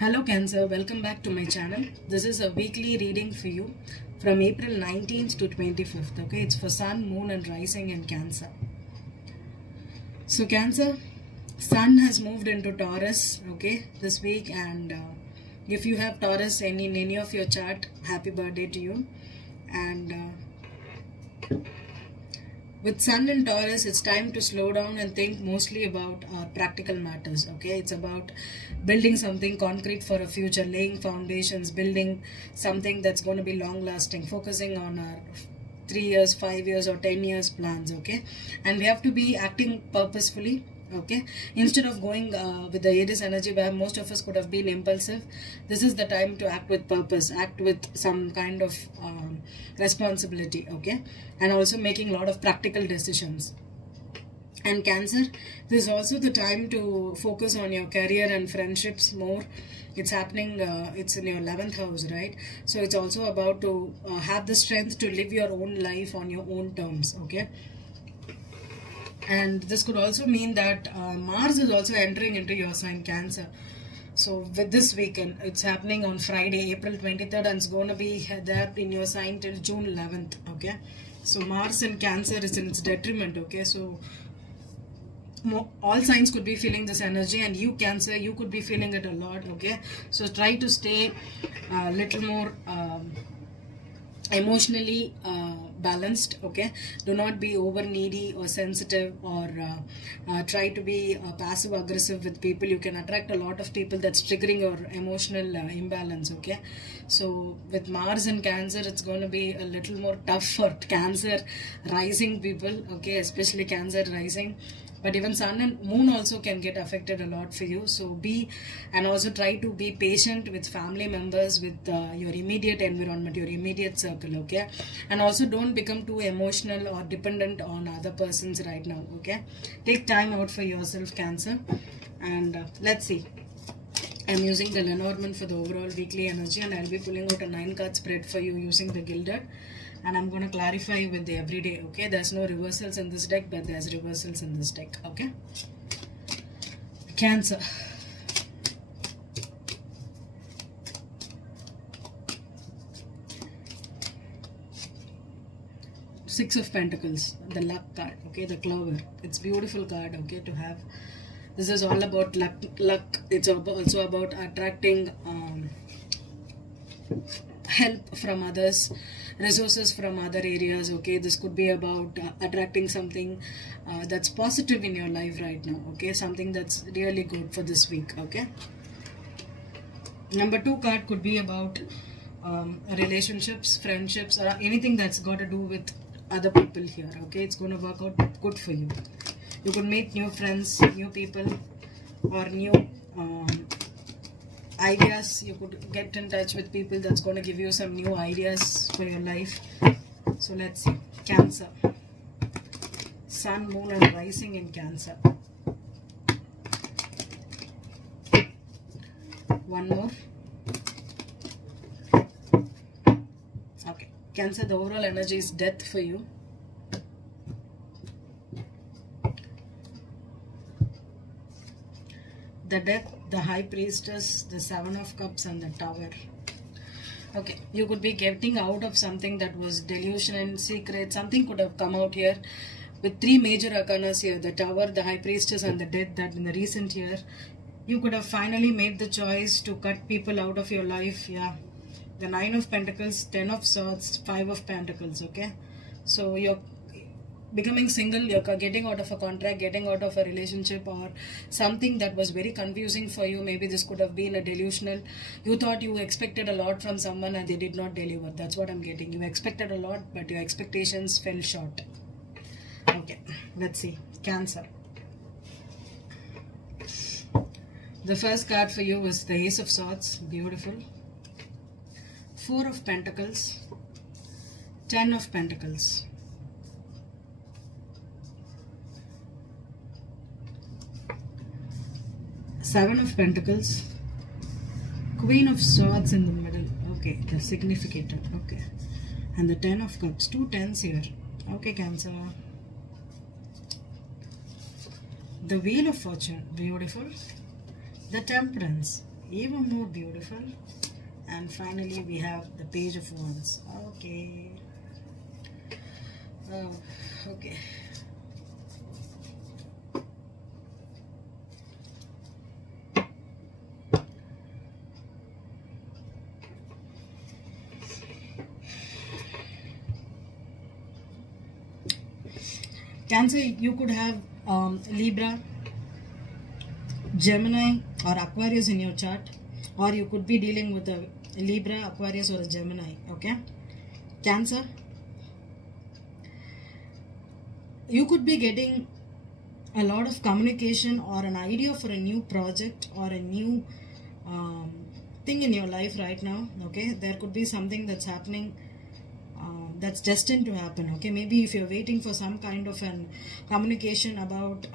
Hello Cancer, welcome back to my channel. This is a weekly reading for you from April 19th to 25th. Okay, it's for Sun, Moon and Rising in Cancer. So Cancer, Sun has moved into Taurus, okay, this week, and if you have Taurus in any of your chart, happy birthday to you. And with Sun in Taurus, it's time to slow down and think mostly about practical matters. Okay, it's about building something concrete for a future, laying foundations, building something that's going to be long lasting, focusing on our 3 years, 5 years, or 10 years plans. Okay, and we have to be acting purposefully. Okay, instead of going with the Aries energy where most of us could have been impulsive, this is the time to act with purpose, act with some kind of responsibility. Okay, and also making a lot of practical decisions. And Cancer, this is also the time to focus on your career and friendships more. It's happening, it's in your 11th house, right? So it's also about to have the strength to live your own life on your own terms. Okay, and this could also mean that Mars is also entering into your sign Cancer. So with this weekend, it's happening on Friday, April 23rd, and it's going to be there in your sign till June 11th. Okay, so Mars in Cancer is in its detriment. Okay, so all signs could be feeling this energy, and you Cancer, you could be feeling it a lot. Okay, so try to stay a little more emotionally balanced. Okay, do not be over needy or sensitive, or try to be passive aggressive with people. You can attract a lot of people that's triggering your emotional imbalance. Okay, so with Mars and Cancer, it's going to be a little more tough for Cancer rising people. Okay, especially Cancer rising, but even Sun and Moon also can get affected a lot for you. So be, and also try to be patient with family members, with your immediate environment, your immediate circle. Okay, and also don't become too emotional or dependent on other persons right now. Okay, take time out for yourself, Cancer. And let's see, I'm using the Lenormand for the overall weekly energy, and I'll be pulling out a 9-card spread for you using the Gilded, and I'm going to clarify with the everyday. Okay, there's no reversals in this deck, but there's reversals in this deck. Okay, Cancer. Six of Pentacles, the luck card. Okay, the clover. It's beautiful card. Okay, to have. This is all about luck. It's also about attracting help from others, resources from other areas. Okay, this could be about attracting something that's positive in your life right now. Okay, something that's really good for this week. Okay, number 2 card could be about relationships, friendships, or anything that's got to do with other people here. Okay, it's going to work out good for you. You could meet new friends, new people, or new ideas. You could get in touch with people that's going to give you some new ideas for your life. So let's see, Cancer, Sun, Moon and Rising in Cancer. One more. Okay, Cancer, the overall energy is death for you. The Death, the High Priestess, the Seven of Cups and the Tower. Okay, you could be getting out of something that was delusion and secret. Something could have come out here with 3 major arcanas here, the Tower, the High Priestess and the Death, that in the recent year you could have finally made the choice to cut people out of your life. Yeah, the 9 of Pentacles, 10 of Swords, 5 of Pentacles. Okay, so you're becoming single, you're getting out of a contract, getting out of a relationship, or something that was very confusing for you. Maybe this could have been a delusional. You thought you expected a lot from someone and they did not deliver. That's what I'm getting. You expected a lot, but your expectations fell short. Okay, let's see, Cancer. The first card for you was the Ace of Swords. Beautiful. 4 of Pentacles, 10 of Pentacles, 7 of Pentacles, Queen of Swords in the middle. Okay, the significator. Okay, and the 10 of Cups. 2 10s here. Okay, Cancer. The Wheel of Fortune. Beautiful. The Temperance. even more beautiful. And finally we have the Page of Wands. Okay. Okay. Cancer, you could have Libra, Gemini or Aquarius in your chart, or you could be dealing with a Libra, Aquarius or a Gemini. Okay. Cancer, you could be getting a lot of communication or an idea for a new project or a new thing in your life right now. Okay, there could be something that's happening that's destined to happen. Okay, maybe if you're waiting for some kind of an communication about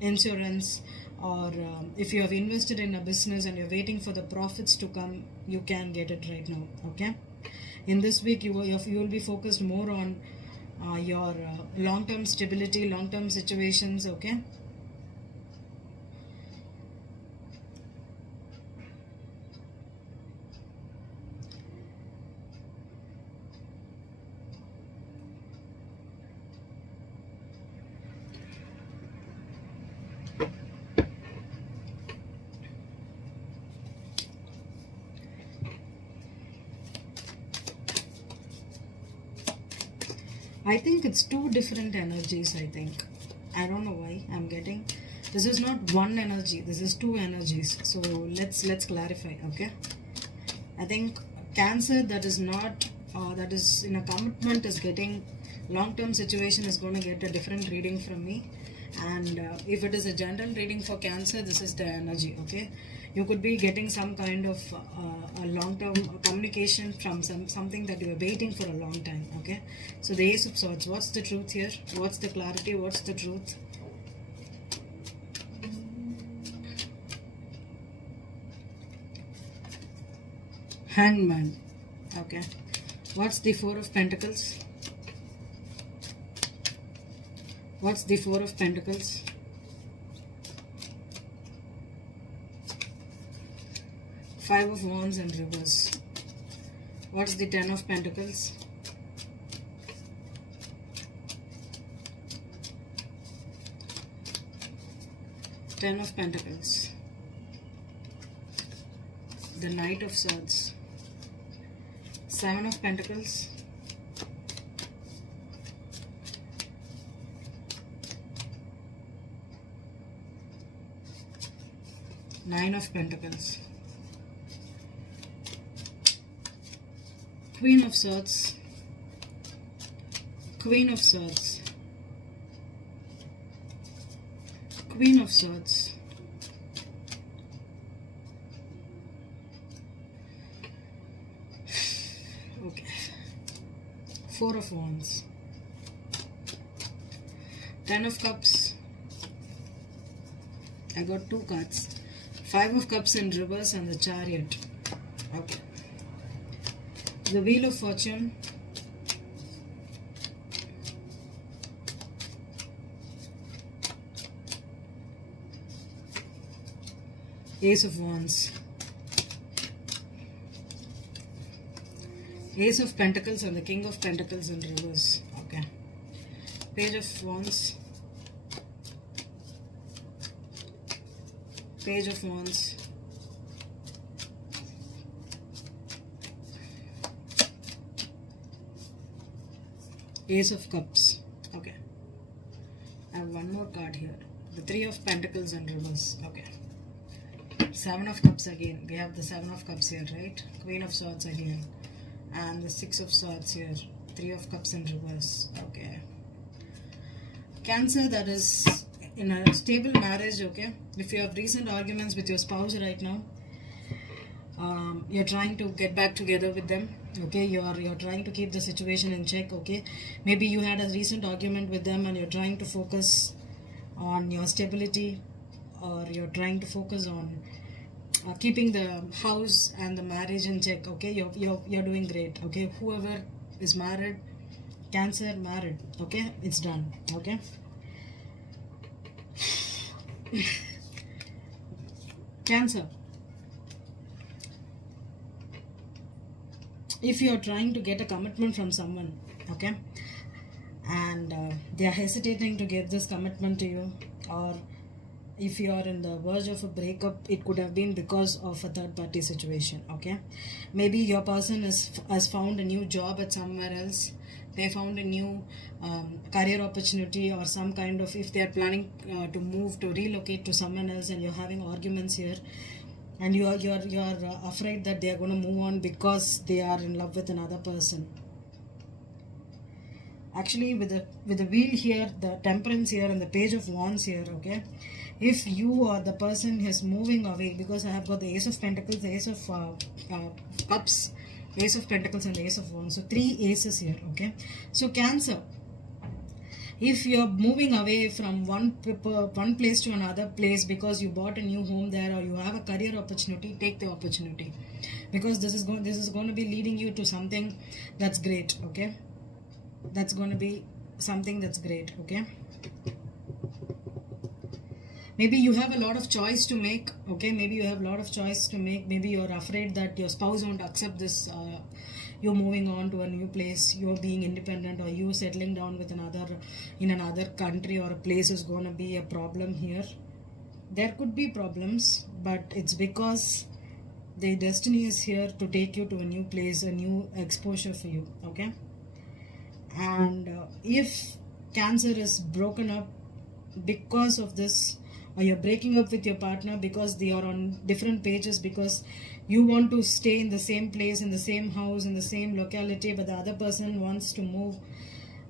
insurance, or if you have invested in a business and you're waiting for the profits to come, you can get it right now. Okay, in this week you will be focused more on your long-term stability, long-term situations. Okay. I think it's two different energies. I don't know why I'm getting. This is not one energy. This is two energies. So let's clarify. Okay. I think Cancer that is not that is in a commitment is getting long-term situation is going to get a different reading from me. And if it is a general reading for Cancer, this is the energy. Okay. You could be getting some kind of a long-term communication from something that you were waiting for a long time. Okay, so the Ace of Swords. What's the truth here? What's the clarity? What's the truth? Hangman. Okay, what's the Four of Pentacles? What's the Four of Pentacles? Five of Wands in reverse. What's the Ten of Pentacles? Ten of Pentacles. The Knight of Swords. Seven of Pentacles. Nine of Pentacles. Queen of Swords. Queen of Swords. Queen of Swords. Okay. Four of Wands. Ten of Cups. I got two cards. Five of Cups in reverse and the Chariot. Okay. The Wheel of Fortune. Ace of Wands. Ace of Pentacles and the King of Pentacles in reverse. Okay. Page of Wands. Page of Wands. Ace of Cups. Okay. I have one more card here. The Three of Pentacles in reverse. Okay. Seven of Cups again. We have the Seven of Cups here, right? Queen of Swords again. And the Six of Swords here. Three of Cups in reverse. Okay. Cancer that is in a stable marriage. Okay. If you have recent arguments with your spouse right now, you're trying to get back together with them. Okay, you're trying to keep the situation in check. Okay, maybe you had a recent argument with them and you're trying to focus on your stability, or you're trying to focus on keeping the house and the marriage in check. Okay, you're doing great. Okay, whoever is married, Cancer married. Okay, it's done. Okay. Cancer, if you are trying to get a commitment from someone, okay, and they are hesitating to give this commitment to you, or if you are in the verge of a breakup, it could have been because of a third party situation, okay. Maybe your person has found a new job at somewhere else. They found a new career opportunity, or some kind of, if they are planning to move, to relocate to someone else, and you're having arguments here, and you're afraid that they are going to move on because they are in love with another person. Actually, with the wheel here, the temperance here, and the page of wands here, okay, if you or the person is moving away, because I have got the ace of pentacles, the ace of cups, ace of pentacles, and the ace of wands, so 3 aces here, okay. So Cancer, if you're moving away from one place to another place because you bought a new home there, or you have a career opportunity, take the opportunity, because this is going to be leading you to something that's great, okay. That's going to be something that's great, okay. Maybe you have a lot of choice to make, okay. Maybe you have a lot of choice to make. Maybe you're afraid that your spouse won't accept this, you're moving on to a new place, you're being independent, or you settling down with in another country or a place is going to be a problem here. There could be problems, but it's because the destiny is here to take you to a new place, a new exposure for you, okay. And if Cancer is broken up because of this, or you're breaking up with your partner because they are on different pages, because you want to stay in the same place, in the same house, in the same locality, but the other person wants to move,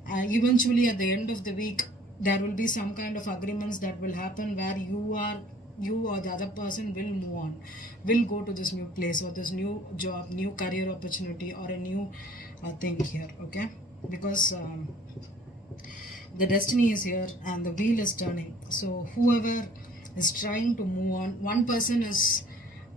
eventually at the end of the week there will be some kind of agreements that will happen, where you or the other person will move on, will go to this new place, or this new job, new career opportunity, or a new thing here, okay. Because the destiny is here and the wheel is turning. So whoever is trying to move on, one person is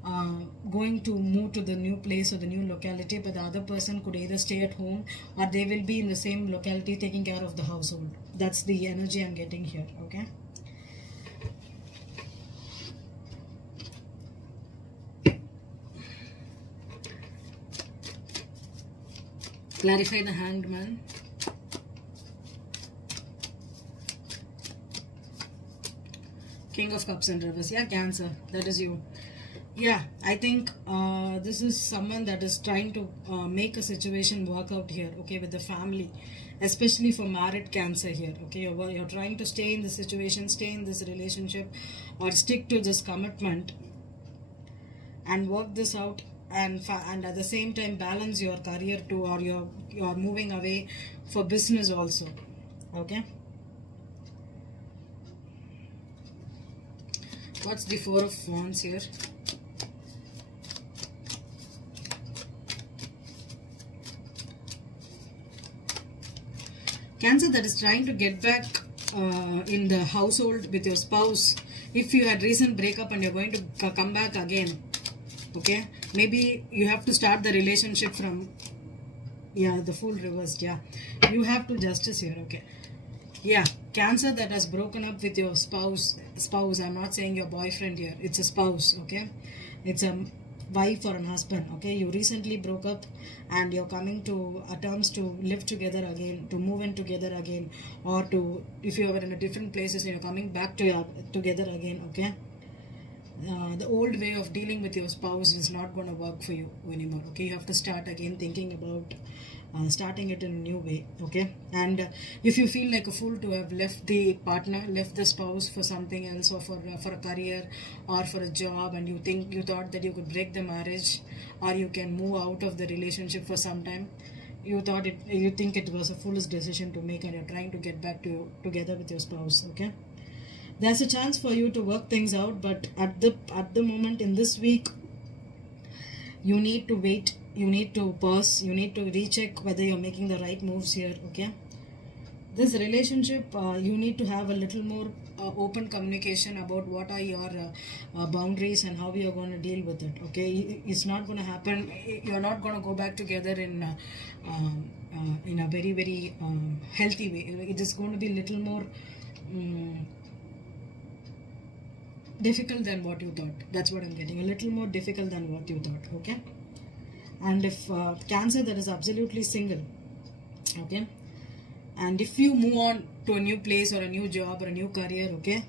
going to move to the new place or the new locality, but the other person could either stay at home, or they will be in the same locality taking care of the household. That's the energy I'm getting here, okay. Clarify the Hanged Man. King of Cups and reverse. Yeah, Cancer, that is you. Yeah, I think this is someone that is trying to make a situation work out here, okay, with the family, especially for married Cancer here, okay. You're trying to stay in this situation, stay in this relationship, or stick to this commitment and work this out, and at the same time balance your career too, or you're moving away for business also, okay. What's the Four of Wands here? Cancer that is trying to get back in the household with your spouse. If you had recent breakup and you're going to come back again, okay, maybe you have to start the relationship from, yeah, the Fool reversed, yeah, you have to Justice here, okay. Yeah, Cancer that has broken up with your spouse, I'm not saying your boyfriend here, it's a spouse, okay. It's a wife or a husband, okay. You recently broke up and you're coming to terms to live together again, to move in together again, or to, if you were in a different places, you're coming back together again, okay. The old way of dealing with your spouse is not going to work for you anymore, okay. You have to start again thinking about starting it in a new way, okay. And if you feel like a fool to have left the partner, left the spouse for something else, or for a career or for a job, and you thought that you could break the marriage, or you can move out of the relationship for some time, you think it was a foolish decision to make, and you're trying to get back together with your spouse, okay. There's a chance for you to work things out, but at the moment in this week, you need to wait, you need to pause, you need to recheck whether you're making the right moves here, okay. This relationship, you need to have a little more open communication about what are your boundaries and how you're going to deal with it, okay. It's not going to happen, you're not going to go back together in a very, very healthy way. It is going to be a little more difficult than what you thought. That's what I'm getting. A little more difficult than what you thought, okay. And if Cancer that is absolutely single, okay, and if you move on to a new place or a new job or a new career, okay,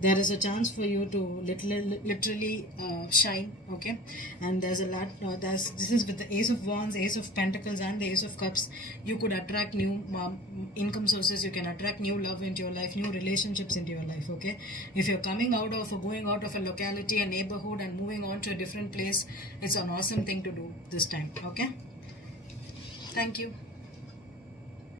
there is a chance for you to literally shine, okay. And there's a lot this is with the Ace of Wands, Ace of Pentacles, and the Ace of Cups. You could attract new income sources, you can attract new love into your life, new relationships into your life, okay. If you're coming out of or going out of a locality, a neighborhood, and moving on to a different place, it's an awesome thing to do this time, okay. Thank you.